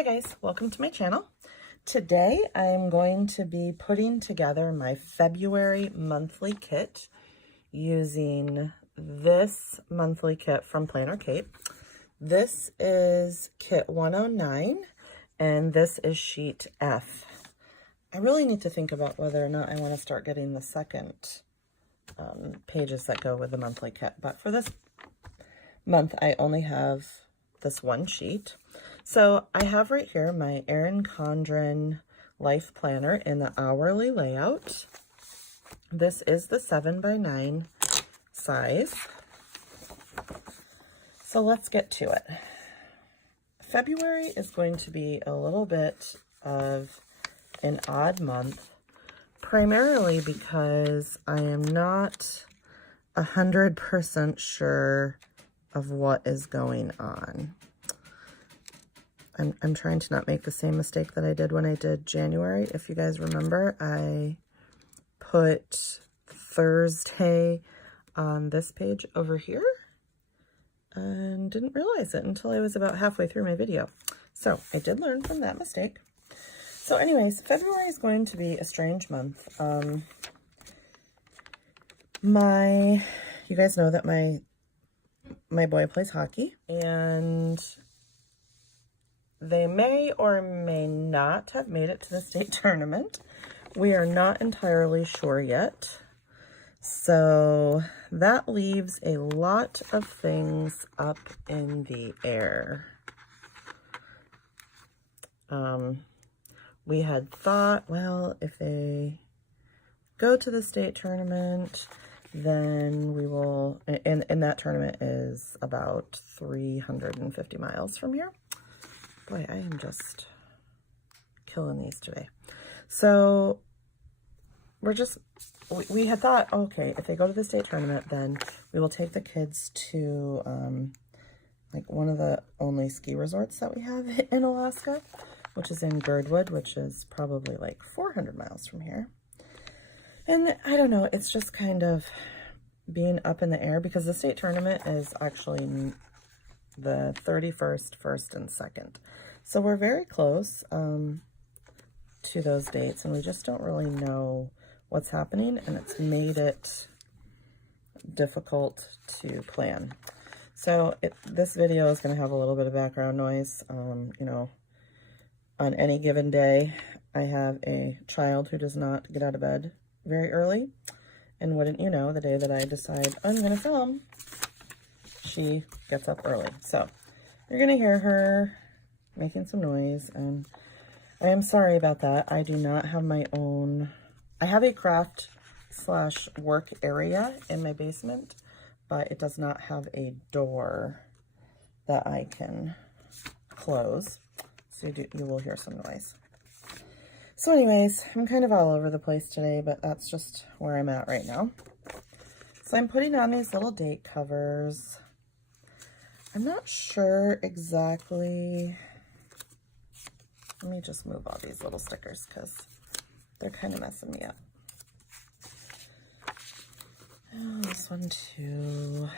Hi guys, welcome to my channel. Today I'm going to be putting together my February monthly kit using this monthly kit from PlannerKate. This is kit 109 and this is sheet F. I really need to think about whether or not I want to start getting the second pages that go with the monthly kit, but for this month I only have this one sheet. So I have right here my Erin Condren life planner in the hourly layout. This is the 7x9 size. So let's get to it. February is going to be a little bit of an odd month, primarily because I am not 100% sure of what is going on. I'm trying to not make the same mistake that I did when I did January. If you guys remember, I put Thursday on this page over here and didn't realize it until I was about halfway through my video. So I did learn from that mistake. So anyways, February is going to be a strange month. You guys know that my boy plays hockey, and they may or may not have made it to the state tournament. We are not entirely sure yet. So that leaves a lot of things up in the air. We had thought, well, if they go to the state tournament, then we will, and that tournament is about 350 miles from here. Boy, I am just killing these today. So we had thought, okay, if they go to the state tournament, then we will take the kids to like one of the only ski resorts that we have in Alaska, which is in Girdwood, which is probably like 400 miles from here. And I don't know, it's just kind of being up in the air because the state tournament is actually the 31st, 1st, and 2nd. So we're very close to those dates, and we just don't really know what's happening, and it's made it difficult to plan. So this video is going to have a little bit of background noise. You know, on any given day, I have a child who does not get out of bed very early, and wouldn't you know, the day that I decide I'm going to film, she gets up early. So you're going to hear her making some noise, and I am sorry about that. I do not have my own, I have a craft / work area in my basement, but it does not have a door that I can close. So you will hear some noise. So anyways, I'm kind of all over the place today, but that's just where I'm at right now. So I'm putting on these little date covers. I'm not sure exactly. Let me just move all these little stickers because they're kind of messing me up. Oh, this one too.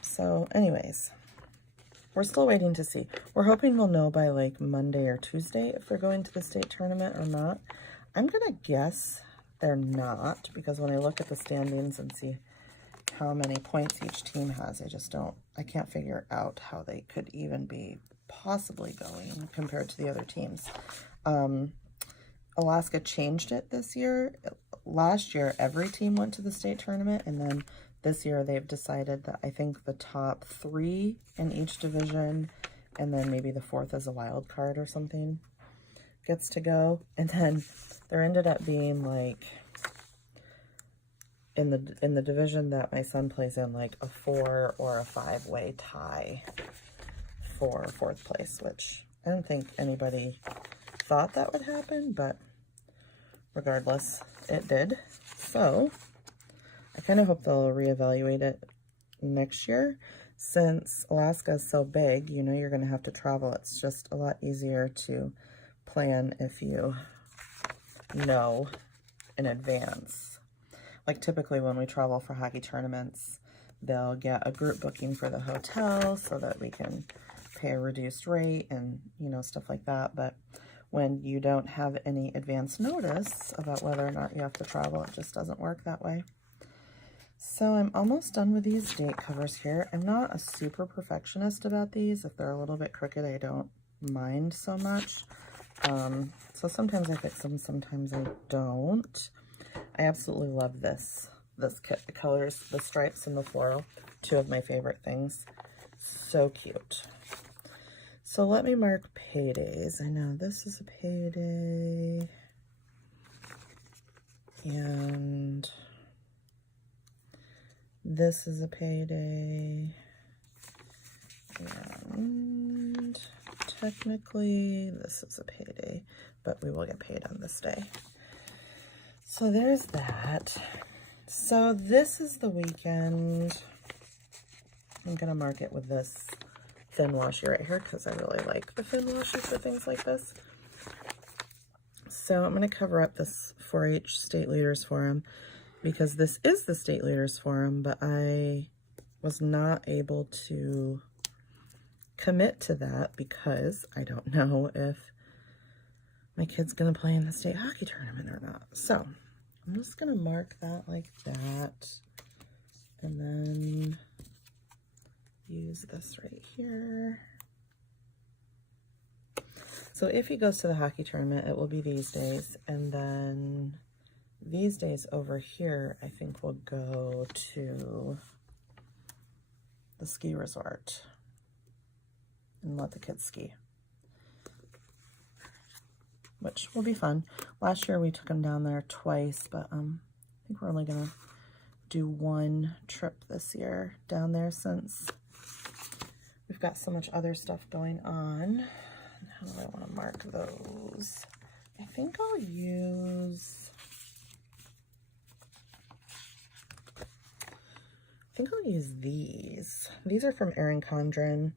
So anyways, we're still waiting to see. We're hoping we'll know by like Monday or Tuesday if they're going to the state tournament or not. I'm going to guess they're not, because when I look at the standings and see how many points each team has, I can't figure out how they could even be possibly going compared to the other teams. Alaska changed it this year. Last year, every team went to the state tournament, and then this year they've decided that I think the top 3 in each division, and then maybe the 4th as a wild card or something, gets to go. And then there ended up being like, in the division that my son plays in, like a 4 or a 5-way tie for 4th place, which I don't think anybody thought that would happen, but regardless, it did. So I kind of hope they'll reevaluate it next year. Since Alaska is so big, you know, you're going to have to travel. It's just a lot easier to plan if you know in advance. Like typically when we travel for hockey tournaments, they'll get a group booking for the hotel so that we can pay a reduced rate and, you know, stuff like that. But when you don't have any advance notice about whether or not you have to travel, it just doesn't work that way. So I'm almost done with these date covers here. I'm not a super perfectionist about these. If they're a little bit crooked, I don't mind so much. So sometimes I fix them, sometimes I don't. I absolutely love this kit. The colors, the stripes, and the floral, two of my favorite things. So cute. So let me mark paydays. I know this is a payday. And this is a payday. And technically this is a payday, but we will get paid on this day. So there's that. So this is the weekend. I'm gonna mark it with this thin washi right here because I really like the thin washi for things like this. So I'm gonna cover up this 4-H State Leaders Forum because this is the State Leaders Forum, but I was not able to commit to that because I don't know if my kid's gonna play in the state hockey tournament or not. So I'm just gonna mark that like that, and then use this right here. So if he goes to the hockey tournament, it will be these days, and then these days over here, I think we'll go to the ski resort and let the kids ski, which will be fun. Last year we took them down there twice, but I think we're only gonna do one trip this year down there since we've got so much other stuff going on. How do I want to mark those? I think I'll use these. These are from Erin Condren.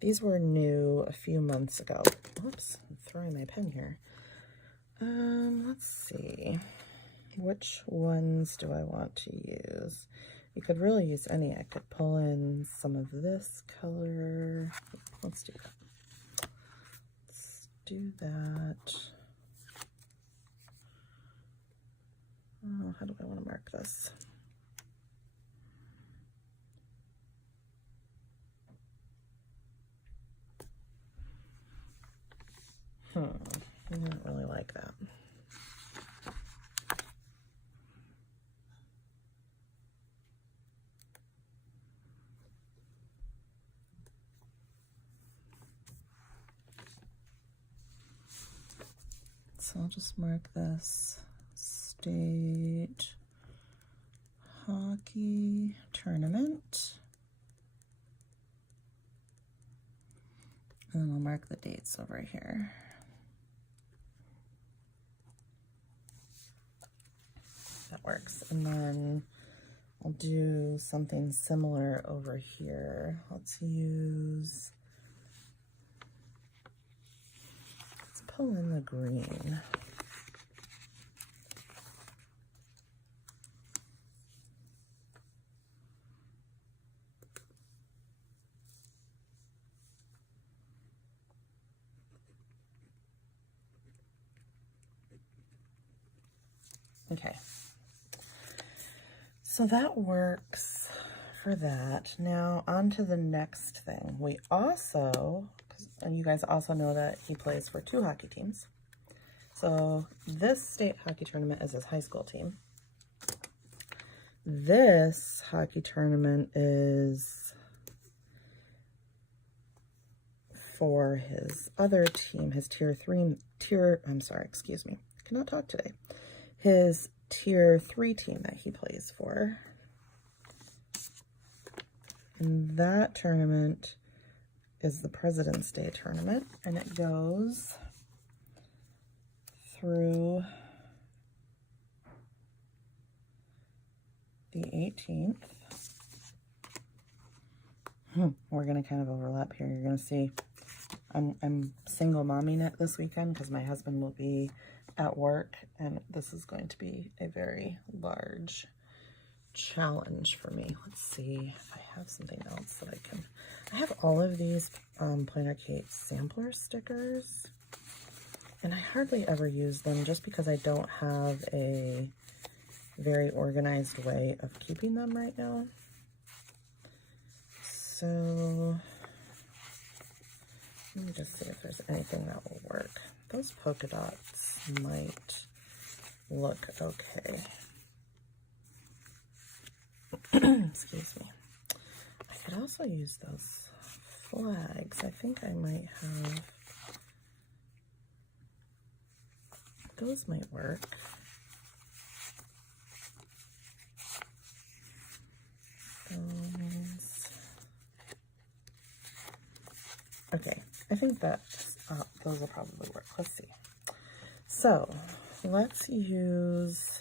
These were new a few months ago. Oops, I'm throwing my pen here. Let's see. Which ones do I want to use? You could really use any. I could pull in some of this color. Let's do that. Let's do that. Oh, how do I want to mark this? I don't really like that. So I'll just mark this state hockey tournament. And then I'll mark the dates over here. That works. And then I'll do something similar over here. Let's pull in the green. Okay. So that works for that. Now on to the next thing. We also, and you guys also know that he plays for 2 hockey teams. So this state hockey tournament is his high school team. This hockey tournament is for his other team, his tier 3 team that he plays for. And that tournament is the President's Day tournament, and it goes through the 18th. We're going to kind of overlap here. You're going to see I'm single momming it this weekend because my husband will be at work, and this is going to be a very large challenge for me. Let's see if I have something else that I can. I have all of these PlannerKate sampler stickers, and I hardly ever use them just because I don't have a very organized way of keeping them right now. So let me just see if there's anything that will work. Those polka dots might look okay. Excuse me. I could also use those flags. I think I might have, those might work. Okay, I think that those will probably work. Let's see. So let's use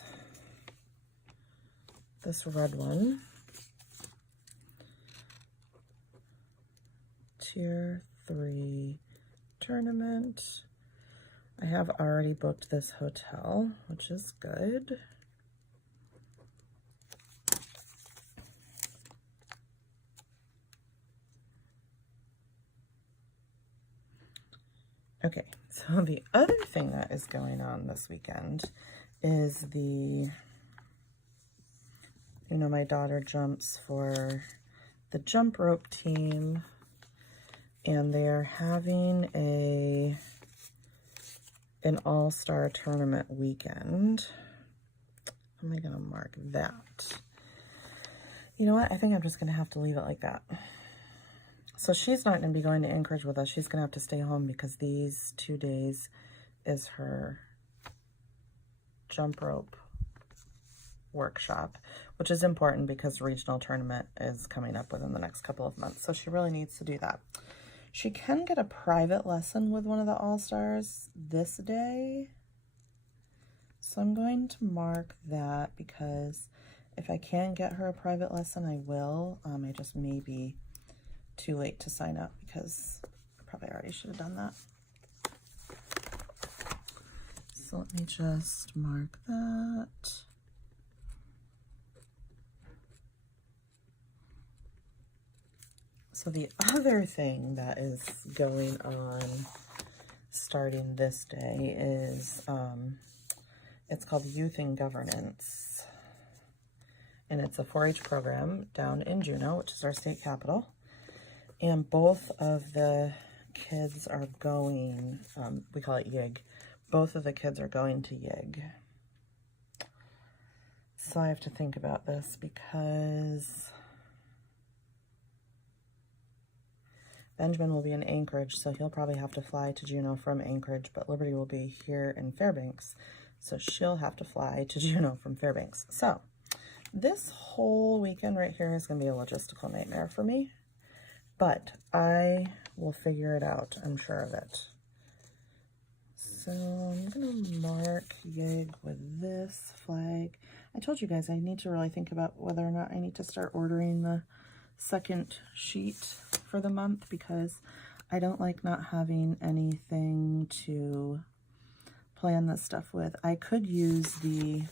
this red one. Tier 3 tournament. I have already booked this hotel, which is good. Okay, so the other thing that is going on this weekend is the, you know, my daughter jumps for the jump rope team, and they're having an all-star tournament weekend. How am I gonna mark that? You know what? I think I'm just gonna have to leave it like that. So she's not going to be going to Anchorage with us. She's going to have to stay home because these 2 days is her jump rope workshop, which is important because the regional tournament is coming up within the next couple of months. So she really needs to do that. She can get a private lesson with one of the All-Stars this day. So I'm going to mark that because if I can get her a private lesson, I will. I just may be too late to sign up because I probably already should have done that. So let me just mark that. So the other thing that is going on starting this day is it's called Youth in Governance, and it's a 4-H program down in Juneau, which is our state capital. And both of the kids are going, we call it YIG. Both of the kids are going to YIG. So I have to think about this because Benjamin will be in Anchorage, so he'll probably have to fly to Juneau from Anchorage, but Liberty will be here in Fairbanks, so she'll have to fly to Juneau from Fairbanks. So this whole weekend right here is going to be a logistical nightmare for me. But I will figure it out, I'm sure of it. So I'm going to mark YIG with this flag. I told you guys I need to really think about whether or not I need to start ordering the second sheet for the month because I don't like not having anything to plan this stuff with. I could use the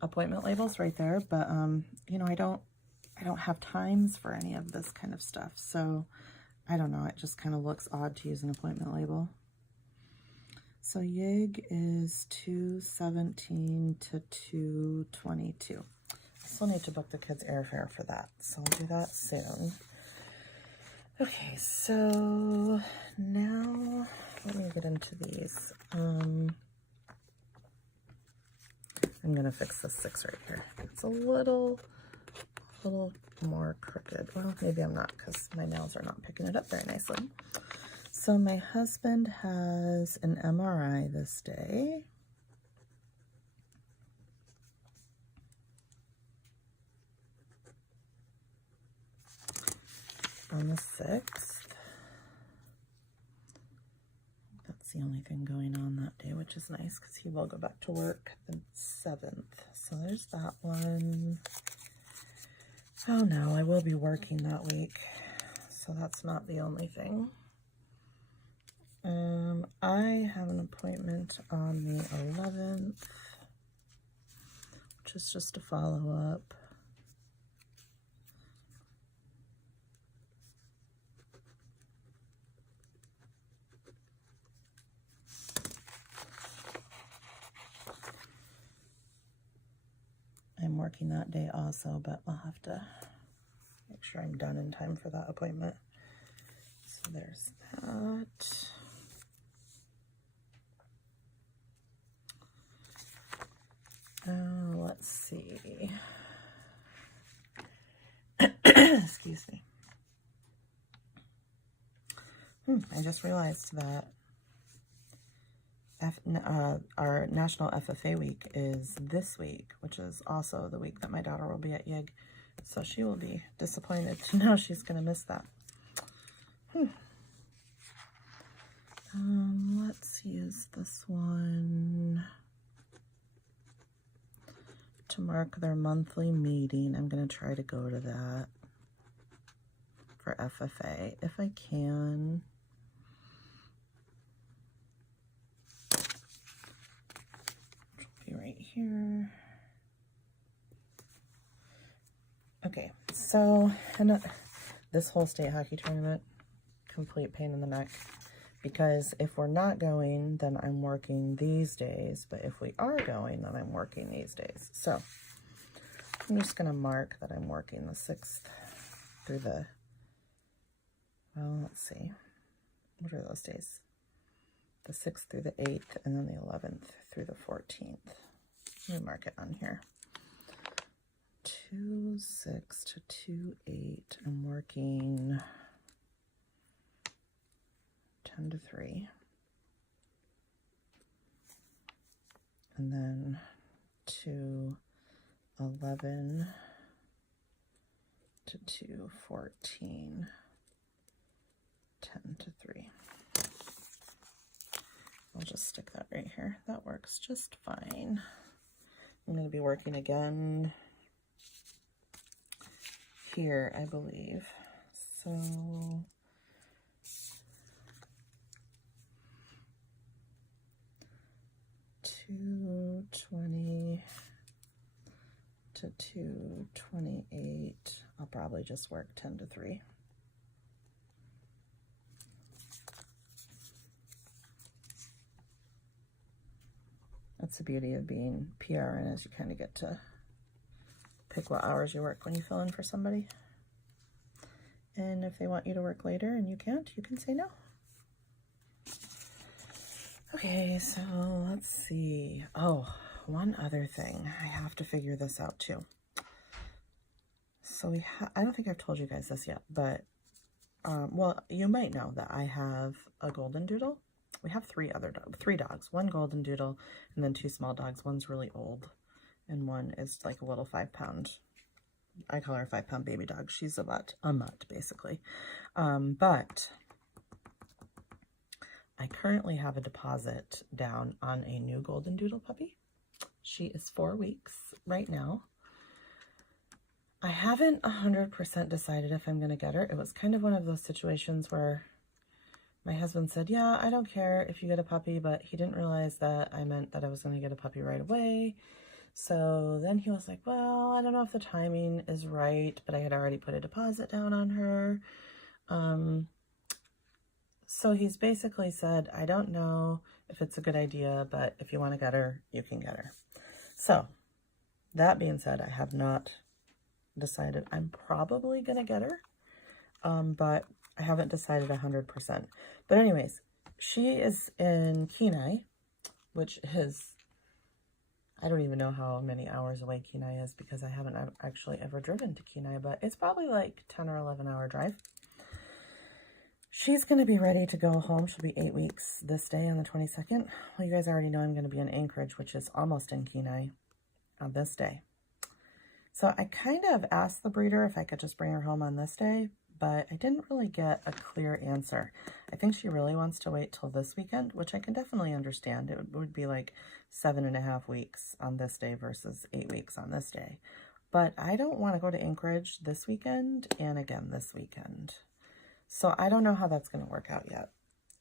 appointment labels right there, but you know, I don't have times for any of this kind of stuff, so I don't know, it just kind of looks odd to use an appointment label. So YIG is 2/17 to 2/22. I still need to book the kids' airfare for that, so I'll do that soon. Okay, so now let me get into these. I'm gonna fix this 6 right here. It's a little more crooked. Well, maybe I'm not because my nails are not picking it up very nicely. So my husband has an MRI this day. On the 6th. That's the only thing going on that day, which is nice because he will go back to work the 7th. So there's that one. Oh no, I will be working that week, so that's not the only thing. I have an appointment on the 11th, which which is just a follow-up. I'm working that day also, but I'll have to make sure I'm done in time for that appointment. So there's that. Let's see. Excuse me. I just realized that our National FFA Week is this week, which is also the week that my daughter will be at YIG. So she will be disappointed to know she's going to miss that. Let's use this one to mark their monthly meeting. I'm going to try to go to that for FFA if I can. Right here. Okay, so this whole state hockey tournament, complete pain in the neck, because if we're not going, then I'm working these days, but if we are going, then I'm working these days. So I'm just going to mark that I'm working the 6th through the, well, let's see, what are those days? The 6th through the 8th, and then the 11th through the 14th. Let me mark it on here. 2/6 to 2/8. I'm working 10 to 3. And then 2/11 to 2/14. 10 to 3. I'll just stick that right here. That works just fine. I'm going to be working again here, I believe. So 2:20 to 2:28. I'll probably just work 10 to 3. That's the beauty of being PRN, is you kind of get to pick what hours you work when you fill in for somebody. And if they want you to work later and you can't, you can say no. Okay, so let's see. Oh, one other thing. I have to figure this out too. So I don't think I've told you guys this yet, but, well, you might know that I have a golden doodle. We have three dogs, one golden doodle and then 2 small dogs. One's really old and one is like a little 5-pound, I call her a 5-pound baby dog. She's a mutt basically. But I currently have a deposit down on a new golden doodle puppy. She is 4 weeks right now. I haven't 100% decided if I'm going to get her. It was kind of one of those situations where my husband said, yeah, I don't care if you get a puppy, but he didn't realize that I meant that I was going to get a puppy right away. So then he was like, well, I don't know if the timing is right, but I had already put a deposit down on her. So he's basically said, I don't know if it's a good idea, but if you want to get her, you can get her. So that being said, I have not decided. I'm probably going to get her, but I haven't decided 100%. But anyways, she is in Kenai, which is, I don't even know how many hours away Kenai is because I haven't actually ever driven to Kenai, but it's probably like 10 or 11 hour drive. She's going to be ready to go home. She'll be 8 weeks this day on the 22nd. Well, you guys already know I'm going to be in Anchorage, which is almost in Kenai on this day. So I kind of asked the breeder if I could just bring her home on this day, but I didn't really get a clear answer. I think she really wants to wait till this weekend, which I can definitely understand. It would be like 7.5 weeks on this day versus 8 weeks on this day. But I don't want to go to Anchorage this weekend and again this weekend. So I don't know how that's going to work out yet.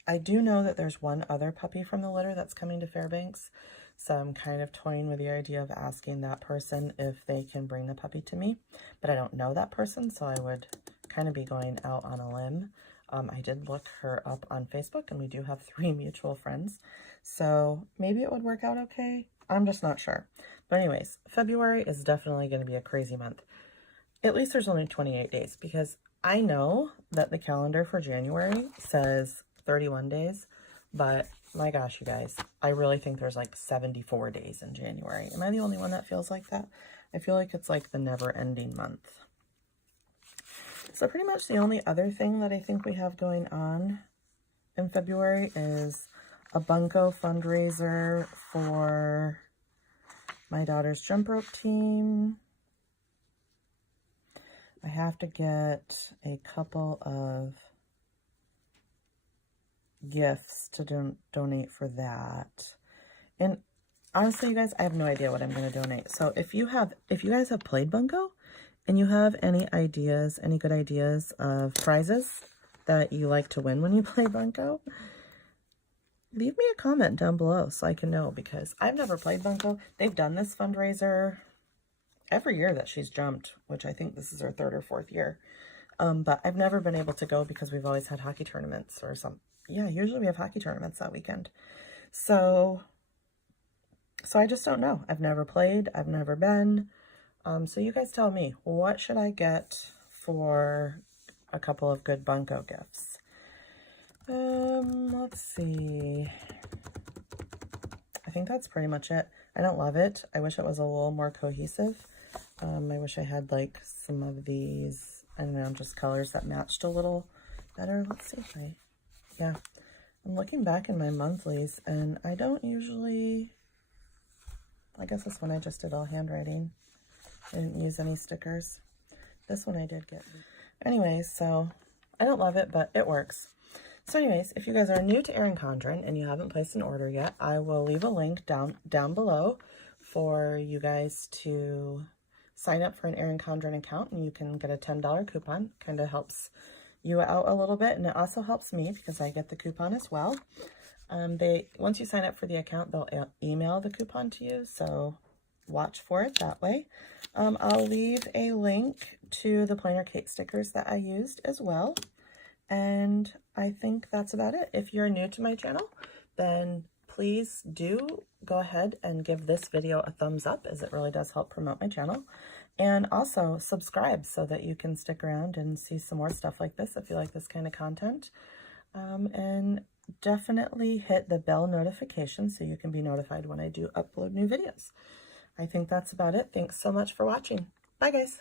I do know that there's one other puppy from the litter that's coming to Fairbanks. So I'm kind of toying with the idea of asking that person if they can bring the puppy to me, but I don't know that person, so I would kind of be going out on a limb. I did look her up on Facebook, and we do have 3 mutual friends, so maybe it would work out okay. I'm just not sure. But anyways, February is definitely going to be a crazy month. At least there's only 28 days, because I know that the calendar for January says 31 days, but my gosh, you guys, I really think there's like 74 days in January. Am I the only one that feels like that? I feel like it's like the never-ending month. So pretty much the only other thing that I think we have going on in February is a bunco fundraiser for my daughter's jump rope team. I have to get a couple of gifts to donate for that. And honestly, you guys, I have no idea what I'm going to donate. So if you guys have played bunco and you have any ideas, any good ideas of prizes that you like to win when you play bunco, leave me a comment down below so I can know, because I've never played bunco. They've done this fundraiser every year that she's jumped, which I think this is her 3rd or 4th year. But I've never been able to go because we've always had hockey tournaments or some. Yeah, usually we have hockey tournaments that weekend. So I just don't know. I've never played. I've never been. So you guys tell me, what should I get for a couple of good bunco gifts? Let's see. I think that's pretty much it. I don't love it. I wish it was a little more cohesive. I wish I had like some of these, I don't know, just colors that matched a little better. Let's see if yeah. I'm looking back in my monthlies, and I don't usually, I guess this one I just did all handwriting. I didn't use any stickers. This one I did get. Anyways, so I don't love it, but it works. So anyways, if you guys are new to Erin Condren and you haven't placed an order yet, I will leave a link down below for you guys to sign up for an Erin Condren account, and you can get a $10 coupon. Kind of helps you out a little bit, and it also helps me because I get the coupon as well. Once you sign up for the account, they'll email the coupon to you, so watch for it that way. I'll leave a link to the PlannerKate stickers that I used as well. And I think that's about it. If you're new to my channel, then please do go ahead and give this video a thumbs up, as it really does help promote my channel. And also subscribe so that you can stick around and see some more stuff like this if you like this kind of content. And definitely hit the bell notification so you can be notified when I do upload new videos. I think that's about it. Thanks so much for watching. Bye, guys.